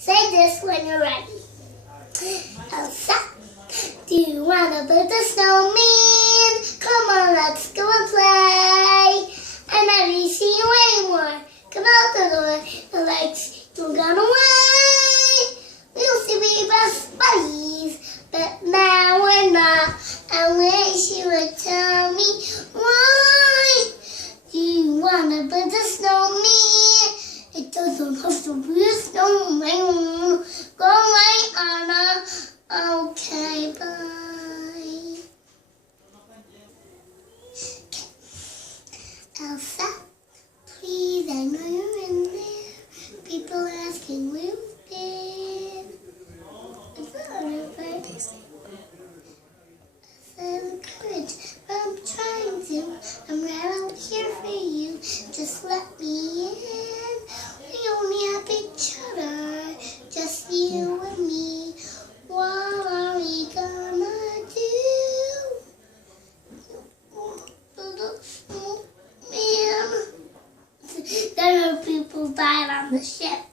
Say this when you're ready. Elsa, do you want to build a snowman? Come on, let's go and play. And I need to see you anymore. Come out the door, the lights, you're gone away. We used to be best buddies, but now we're not. I wish you would tell me why. Do you want to build a snowman? It doesn't have to be a snowman. Go away, Anna. Okay, bye. Elsa, please, I know you're in there. People are asking where you've been. It's not right. Courage, but I'm trying to. I'm right out here for you. Just let me in. We only have each other, just you and me. What are we gonna do? Man, there are people died on the ship.